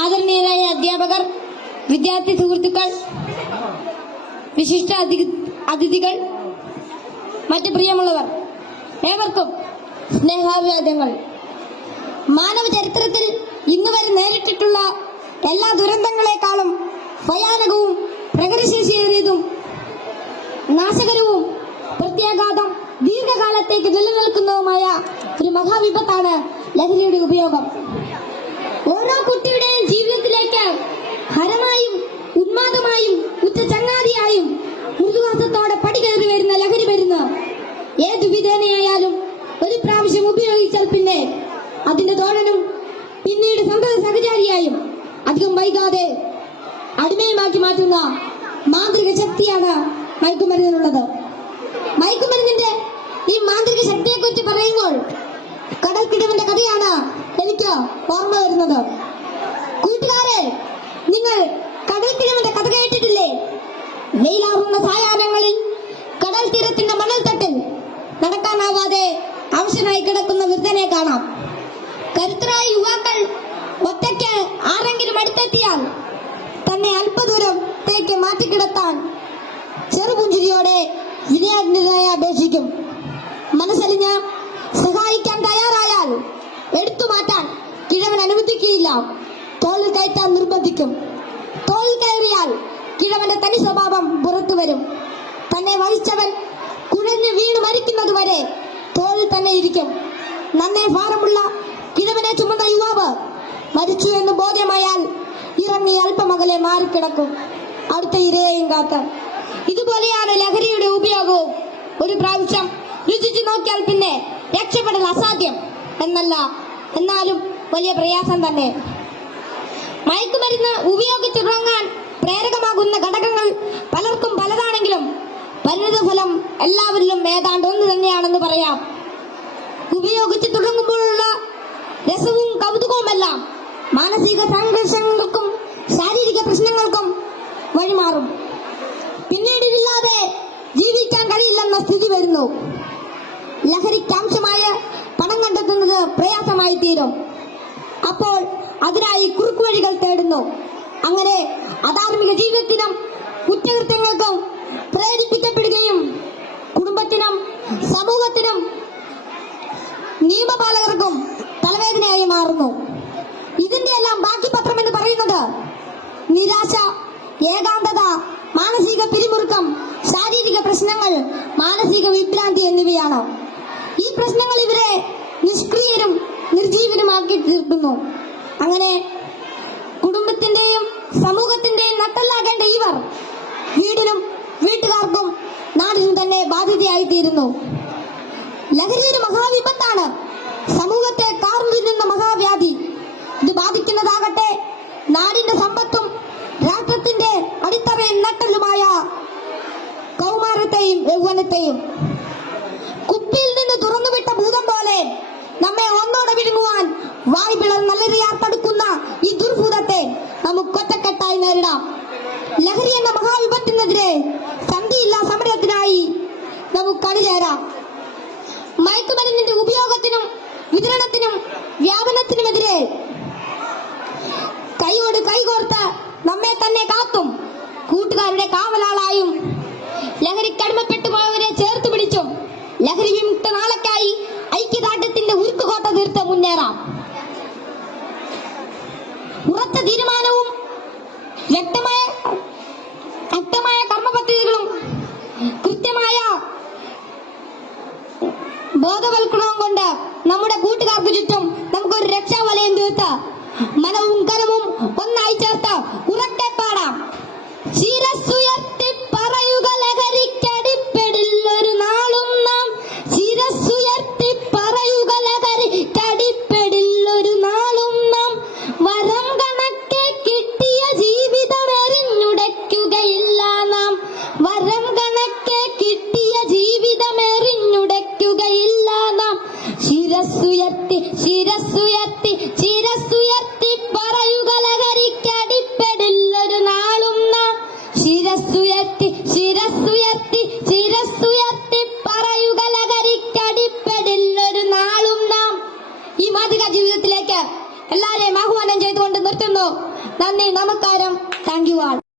ആദരണീയരായ അധ്യാപകർ, വിദ്യാർത്ഥി സുഹൃത്തുക്കൾ, വിശിഷ്ട അതിഥികൾ, മറ്റു പ്രിയമുള്ളവർ, ഏവർക്കും സ്നേഹാഭിവാദ്യങ്ങൾ. മാനവ ചരിത്രത്തിൽ ഇന്നുവരെ നേരിട്ടിട്ടുള്ള എല്ലാ ദുരന്തങ്ങളെക്കാളും ഭയാനകവും പ്രകൃതിശേഷിയേറിയതും നാശകരവും പ്രത്യാഘാതം ദീർഘകാലത്തേക്ക് നിലനിൽക്കുന്നതുമായ ഒരു മഹാവിപത്താണ് ലഹരിയുടെ ഉപയോഗം. ഓരോ കുട്ടിയുടെയും ജീവിതത്തിലേക്ക് ഹരമായും ഉന്മാദമായും ഉറ്റ ചങ്ങാതിയായും മൃദുവാസത്തോടെ പടികയറി വരുന്ന ലഹരി മരുന്ന് ഏതു വിധേനയായാലും ഒരു പ്രാവശ്യം ഉപയോഗിച്ചാൽ പിന്നെ അതിന്റെ തോഴനും പിന്നീട് സന്തത സഹചാരിയായും അധികം വൈകാതെ അടിമയുമാക്കി മാറ്റുന്ന മാന്ത്രിക ശക്തിയാണ് മയക്കുമരുന്നിനുള്ളത്. മയക്കുമരുന്നിന്റെ ഈ മാന്ത്രിക ശക്തിയെക്കുറിച്ച് പറയുമ്പോൾ കടൽക്കിടവിന്റെ കഥയാണ് എനിക്ക് ഓർമ്മ വരുന്നത്. കൂട്ടുകാരെ, നിങ്ങൾ കടൽക്കിടവിന്റെ കഥ കേട്ടിട്ടില്ലേ? വെയിലാറുന്ന സായാഹ്നങ്ങളിൽ കടൽ തീരത്തിന്റെ മണൽത്തട്ടിൽ നടക്കാനാവാതെ അവശനായി കിടക്കുന്ന വൃദ്ധനെ കാണാം. കരുത്തരായ യുവാക്കൾ ഒറ്റയ്ക്ക് ആരെങ്കിലും അടുത്തെത്തിയാൽ തന്നെ അല്പദൂരത്തേക്ക് മാറ്റിക്കിടത്താൻ ചെറുപുഞ്ചിരിയോടെ വിനയാന്യരായി അപേക്ഷിക്കും. മനസ്സലിഞ്ഞ് സഹായിക്കാൻ തയ്യാറായാൽ എടുത്തു മാറ്റാൻ കിഴവൻ അനുവദിക്കുകയില്ല. തോളിൽ കയറ്റാൻ നിർബന്ധിക്കും. തോളിൽ കയറിയാൽ കിഴവന്റെ തനി സ്വഭാവം പുറത്തു വരും. തന്നെ വഹിച്ചവൻ കുഴഞ്ഞു വീണ് മരിക്കുന്നത് വരെ തോളിൽ തന്നെ ഇരിക്കും. നന്നേ ഭാരമുള്ള കിഴവനെ ചുമന്ന യുവാവ് മരിച്ചു എന്ന് ബോധ്യമായാൽ ഇറങ്ങി അല്പമകലെ മാറിക്കിടക്കും, അടുത്ത ഇരയെയും കാത്ത്. ഇതുപോലെയാണ് ലഹരിയുടെ ഉപയോഗവും. ഒരു പ്രാവശ്യം രുചിച്ചു നോക്കിയാൽ പിന്നെ രക്ഷപ്പെടൽ അസാധ്യം എന്നല്ല, എന്നാലും വലിയ പ്രയാസം തന്നെ. മയക്കുമരുന്ന് ഉപയോഗിച്ചു തുടങ്ങാൻ പ്രേരകമാകുന്ന ഘടകങ്ങൾ പലർക്കും പലതാണെങ്കിലും പരിണിതഫലം എല്ലാവരിലും ഏതാണ്ട് ഒന്ന് തന്നെയാണെന്ന് പറയാം. ഉപയോഗിച്ചു തുടങ്ങുമ്പോഴുള്ള രസവും കൗതുകവുമെല്ലാം മാനസിക സംഘർഷങ്ങൾക്കും ശാരീരിക പ്രശ്നങ്ങൾക്കും വഴിമാറും. പിന്നീട് ഇതില്ലാതെ ജീവിക്കാൻ കഴിയില്ലെന്ന സ്ഥിതി വരുന്നു. ലഹരിക്കാംശമായ പണം കണ്ടെത്തുന്നത് പ്രയാസമായി തീരും. അപ്പോൾ അതിനായി കുറുക്കുവഴികൾ തേടുന്നു. അങ്ങനെ അധാർമിക ജീവിതത്തിനും കുറ്റകൃത്യങ്ങൾക്കും പ്രേരിപ്പിക്കപ്പെടുകയും കുടുംബത്തിനും സമൂഹത്തിനും നിയമപാലകർക്കും തലവേദനയായി മാറുന്നു. ഇതിന്റെ എല്ലാം ബാക്കി പത്രം എന്ന് പറയുന്നത് നിരാശ, ഏകാന്തത, മാനസിക പിരിമുറുക്കം, ശാരീരിക പ്രശ്നങ്ങൾ, മാനസിക വിഭ്രാന്തി എന്നിവയാണ്. ഈ പ്രശ്നങ്ങൾ ഇവരെ നിഷ്ക്രിയരും നിർജീവനുമാക്കി തീർക്കുന്നു. അങ്ങനെ കുടുംബത്തിന്റെയും സമൂഹത്തിന്റെയും നട്ടെല്ലാകേണ്ട ഇവർ വീടിനും വീട്ടുകാർക്കും നാടിനും തന്നെ ബാധ്യതയായി തീരുന്നു. ലഹരി ഒരു മഹാവിപത്താണ്, സമൂഹത്തെ കാർന്നു തിന്നുന്ന മഹാവ്യാധി. ഇത് ബാധിക്കുന്നതാകട്ടെ നാടിന്റെ സമ്പത്തും രാഷ്ട്രത്തിന്റെ അടിത്തറയും നട്ടെല്ലുമായ കൗമാരത്തെയും യൗവനത്തെയും. കുപ്പിയിൽ നിന്ന് തുറന്നുവിട്ട ഭൂതം പോലെ നമ്മെ ഒന്നോടെ വിഴുങ്ങുവാൻ വായ്പിളർ നല്ലറിയാൻ തടുക്കുന്ന ഈ ദുർഭൂതത്തെ നമുക്ക് ഒറ്റക്കെട്ടായി നേരിടാം. ലഹരി എന്ന മഹാവിപത്തിനെതിരെ സന്ധിയില്ലാ സമരത്തിനായി നമുക്ക് അണിചേരാം. മയക്കുമരുന്നിന്റെ ഉപയോഗത്തിനും വിതരണത്തിനും വ്യാപനത്തിനുമെതിരെ കൈയോട് കൈകോർത്ത് നമ്മെ തന്നെ കാത്തും കൂട്ടുകാരുടെ കാവലാളായും ലഹരിക്കടിമപ്പെട്ടു പോയവരെ ചേർത്ത് പിടിച്ചും ലഹരി വിമുക്ത നാളേക്കായി ഐക്യദാർഢ്യത്തിന്റെ ഉരുക്കുകോട്ട തീർത്ത് മുന്നേറാം. ഉറച്ച തീരുമാനവും വ്യക്തമായ കർമ്മപദ്ധതികളും കൃത്യമായ ബോധവൽക്കരണവും കൊണ്ട് നമ്മുടെ കൂട്ടുകാർക്ക് ചുറ്റും നമുക്കൊരു രക്ഷാവലയം തീർത്ത് മനവും കരവും ഒന്നായി ചേർത്ത് ഉറക്കെ പാടാം. ശിരസ്സുയർത്തി പറയുക ലഹരിക്കടിപ്പെടില്ലൊരു നാളും നാം. ശിരസ്സുയർത്തി പറയുക ലഹരിക്കടിപ്പെടില്ലൊരു നാളും നാം. വരം കണക്കെ കിട്ടിയ ജീവിതം എറിഞ്ഞുടയ്ക്കുകയില്ല നാം. വരം കണക്കെ കിട്ടിയ ജീവിതം എറിഞ്ഞുടയ്ക്കുകയില്ല നാം. ശിരസ്സുയർത്തി ശിരസ്സുയർത്തി ശിരസ്സുയർത്തി പറയുക ലഹരിക്കടിപ്പെടില്ല നന്ദി, നമസ്കാരം. Thank you all.